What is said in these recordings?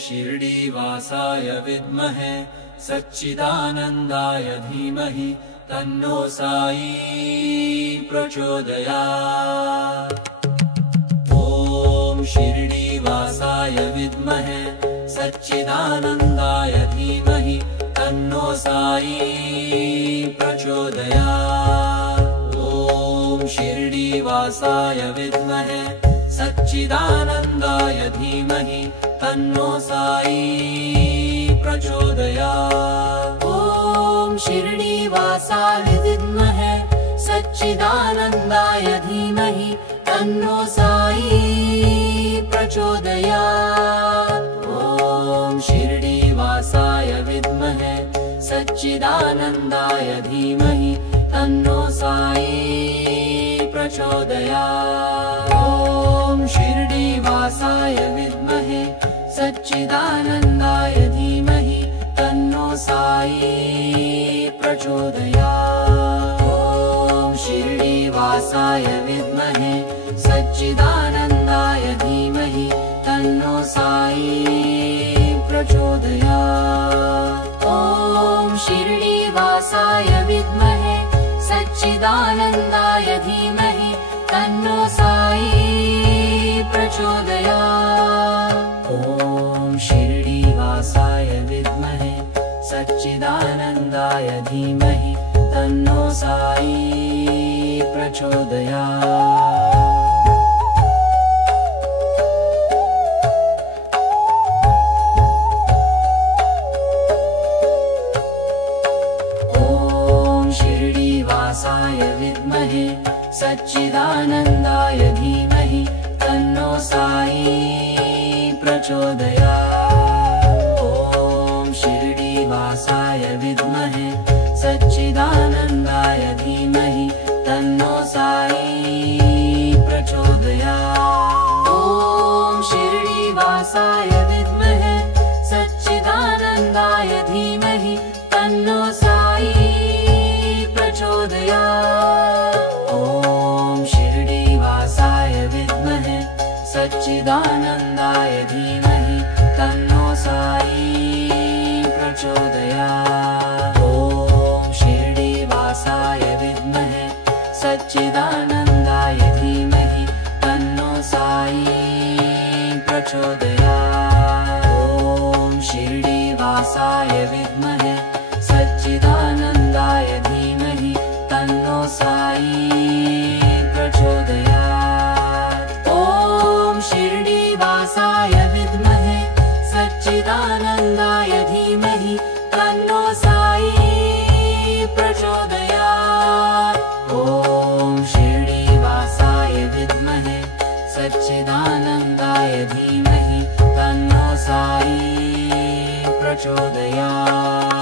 शिरडीवासाय विद्महे सच्चिदानन्दाय धीमहि तन्नो साई प्रचोदयात्। ॐ शिरडीवासाय विद्महे सच्चिदानन्दाय धीमहि तन्नो साई प्रचोदयात्। ॐ शिरडीवासाय विद्महे सच्चिदानन्दाय धीमहि तन्नो साई प्रचोदयात्। ॐ शिरडीवासाय विद्महे सच्चिदानन्दाय धीमहि तन्नो साई प्रचोदयात्। ॐ शिरडीवासाय विद्महे सच्चिदानन्दाय धीमहि तन्नो साई प्रचोदयात्। ॐ शिरडीवासाय विद्महे सच्चिदानन्दाय धीमहि तन्नो साई प्रचोदयात्। ॐ शिरडीवासाय विद्महे सच्चिदानन्दाय धीमहि तन्नो साई प्रचोदयात्। ॐ शिरडीवासाय विद्महे सच्चिदानन्दाय धीमहि तन्नो साई प्रचोदयात्। ॐ शिरडीवासाय विद्महे सच्चिदानन्दाय धीमहि तन्नो साई प्रचोदयात्। शिरडीवासाय विद्महे सच्चिदानन्दाय धीमहि तन्नो साई प्रचोदयात्। ॐ शिरडीवासाय विद्महे सच्चिदानन्दाय धीमहि तन्नो साई प्रचोदयात्। ॐ शिरडीवासाय विद्महे सच्चिदानन्दाय धीमहि तन्नो साई प्रचोदयात्। ॐ शिरडीवासाय विद्महे सच्चिदानन्दाय धीमहि तन्नो साई प्रचोदयात्। ॐ शिरडीवासाय विद्महे सच्चिदानन्दाय धीमहि तन्नो साई प्रचोदयात्। ॐ शिरडीवासाय विद्महे सच्चिदानन्दाय धीमहि तन्नो साई प्रचोदयात्। ॐ शिरडीवासाय विद्महे सच्चिदानन्दाय धीमहि तन्नो साई प्रचोदयात्। ॐ शिरडीवासाय विद्महे सच्चिदानन्दाय धीमहि तन्नो साई प्रचोदयात्।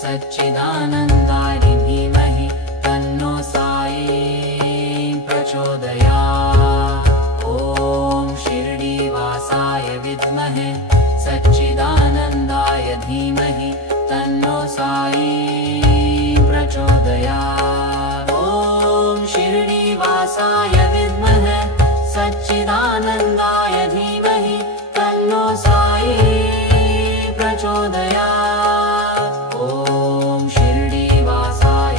सच्चिदानन्दाय धीमहि तन्नो साई प्रचोदयात्। ॐ शिरडीवासाय विद्महे सच्चिदानन्दाय धीमहि तन्नो साई प्रचोदयात्। ॐ शिरडीवासाय विद्महे सच्चिदानन्दाय धीमहि तन्नो साई प्रचोदयात्। ॐ शिरडीवासाय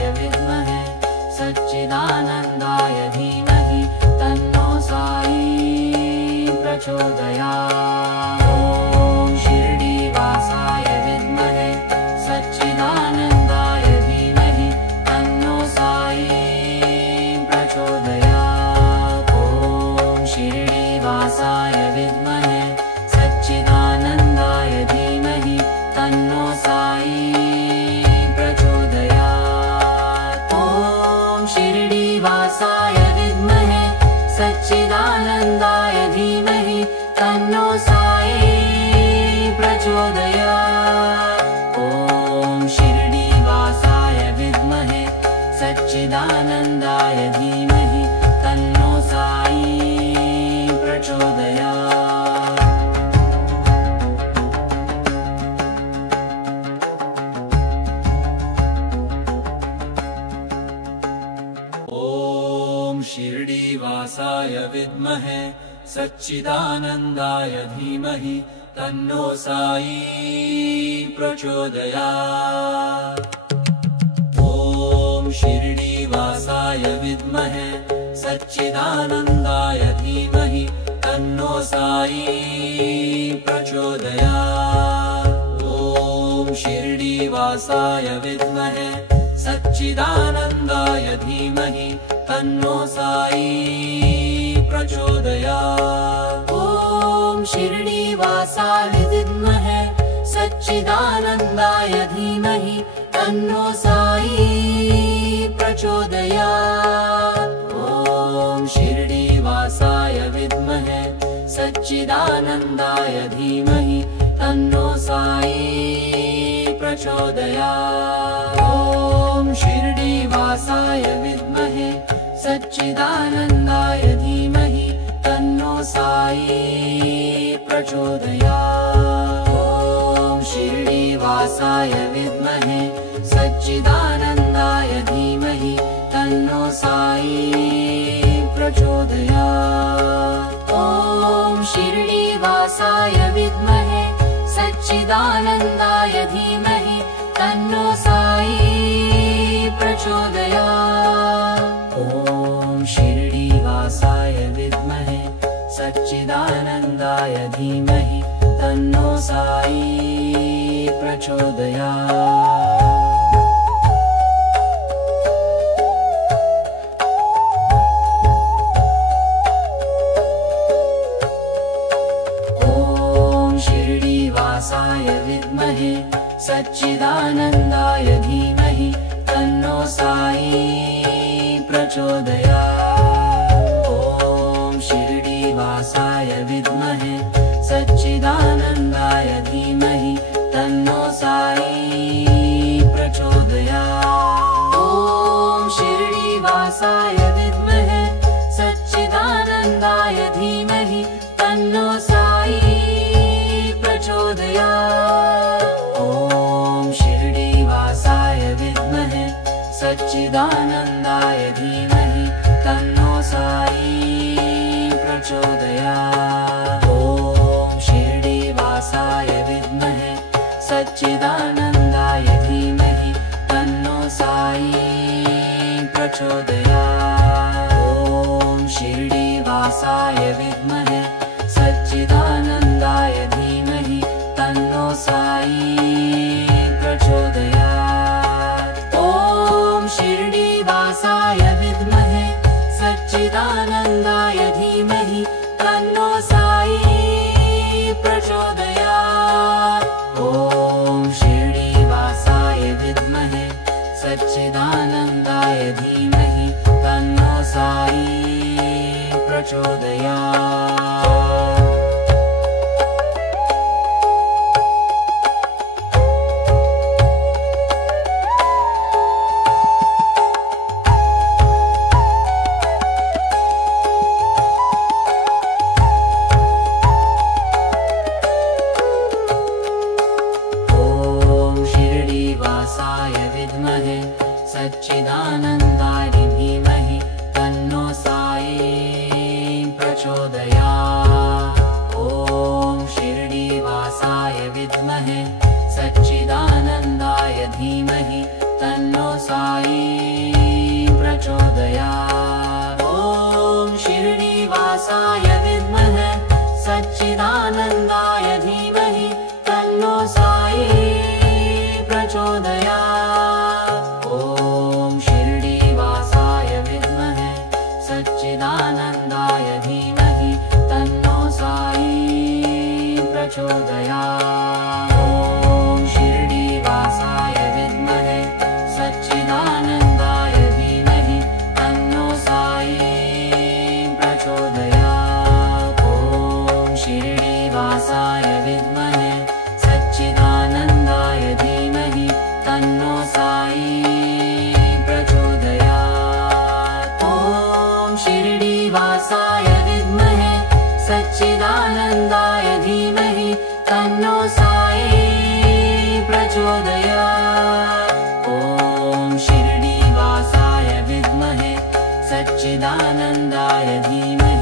सच्चिदानन्दाय धीमहि तन्नो साई प्रचोदयात्। ॐ शिरडीवासाय विद्महे सच्चिदानन्दाय धीमहि तन्नो साई प्रचोदयात्। ॐ शिरडीवासाय विद्महे सच्चिदानन्दाय धीमहि तन्नो साई प्रचोदयात्। ॐ शिरडीवासाय विद्महे सच्चिदानन्दाय धीमहि तन्नो साई प्रचोदयात्। ॐ शिरडीवासाय विद्महे सच्चिदानन्दाय धीमहि तन्नो साई प्रचोदयात्। ॐ शिरडीवासाय विद्महे सच्चिदानन्दाय धीमहि तन्नो साई प्रचोदयात्। ॐ शिरडीवासाय विद्महे सच्चिदानन्दाय धीमहि तन्नो साई प्रचोदयात्। ॐ शिरडीवासाय विद्महे सच्चिदानन्दाय धीमहि तन्नो साई प्रचोदयात्। ॐ शिरडीवासाय विद्महे सच्चिदानन्दाय धीमहि तन्नो साई प्रचोदयात्। ॐ शिरडीवासाय विद्महे सच्चिदानन्दाय धीमहि तन्नो साई प्रचोदयात्। ॐ शिरडीवासाय विद्महे सच्चिदानन्दाय धीमहि तन्नो साई प्रचोदयात्। ॐ शिरडीवासाय विद्महे सच्चिदानन्दाय धीमहि तन्नो साई प्रचोदयात्। ॐ शिरडीवासाय विद्महे सच्चिदानन्दाय धीमहि तन्नो साई प्रचोदयात्। ॐ शिरडीवासाय विद्महे सच्चिदानन्दाय धीमहि तन्नो साई प्रचोदयात्। ॐ शिरडीवासाय विद्महे सच्चिदानन्दाय धीमहि तन्नो साई प्रचोदयात्। ॐ शिरडीवासाय विद्महे सच्चिदानन्दाय धीमहि तन्नो साई प्रचोदयात्। ॐ शिरडीवासाय विद्महे सच्चिदानन्दाय धीमहि तन्नो साई प्रचोदयात्। ॐ शिरडीवासाय विद्महे सच्चिदानन्दाय धीमहि तन्नो साई प्रचोदयात्। सच्चिदानन्दाय धीमहि तन्नो साई प्रचोदयात्। ॐ शिरडीवासाय विद्महे सच्चिदानन्दाय धीमहि तन्नो साई प्रचोदयात्। ॐ शिरडीवासाय विद्महे सच्चिदानन्दाय धीमहि तन्नो साई प्रचोदयात्। ॐ शिरडीवासाय विद्महे सच्चिदानन्दाय धीमहि तन्नो साई प्रचोदयात्। ॐ शिरडीवासाय विद्महे सच्चिदानन्दाय साई प्रचोदयात्। ॐ शिरडीवासाय विद्महे सच्चिदानन्दाय धीमहि